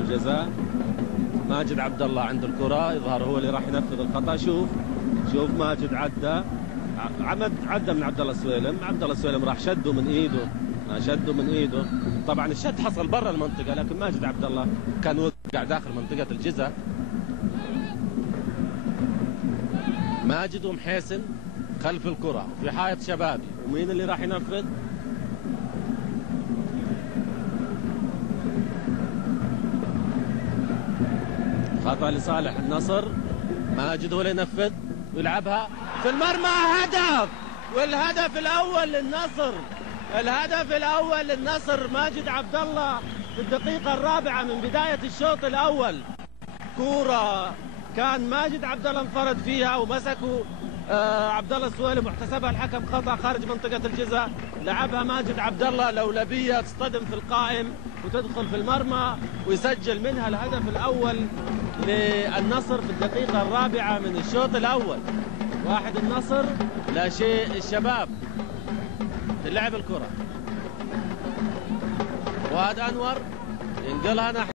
الجزاء. ماجد عبد الله عند الكرة، يظهر هو اللي راح ينفذ الخطأ. شوف ماجد عدى من عبد الله السويلم. عبد الله السويلم راح شده من ايده. طبعا الشد حصل برا المنطقة، لكن ماجد عبد الله كان وقع داخل منطقة الجزاء. ماجد ومحيسن خلف الكرة في حائط شبابي، ومين اللي راح ينفذ؟ خطأ لصالح النصر. ماجد هو اللي ينفذ ويلعبها في المرمى. هدف! والهدف الأول للنصر. الهدف الأول للنصر. ماجد عبد الله في الدقيقة الرابعة من بداية الشوط الأول. كورة كان ماجد عبد الله انفرد فيها ومسكوا عبد الله السويلم واحتسبها الحكم خطأ خارج منطقة الجزاء. لعبها ماجد عبد الله لولبية تصطدم في القائم وتدخل في المرمى ويسجل منها الهدف الأول للنصر في الدقيقة الرابعة من الشوط الأول. 1 النصر لا شيء الشباب. تلعب الكرة، فؤاد أنور ينقلها ناحية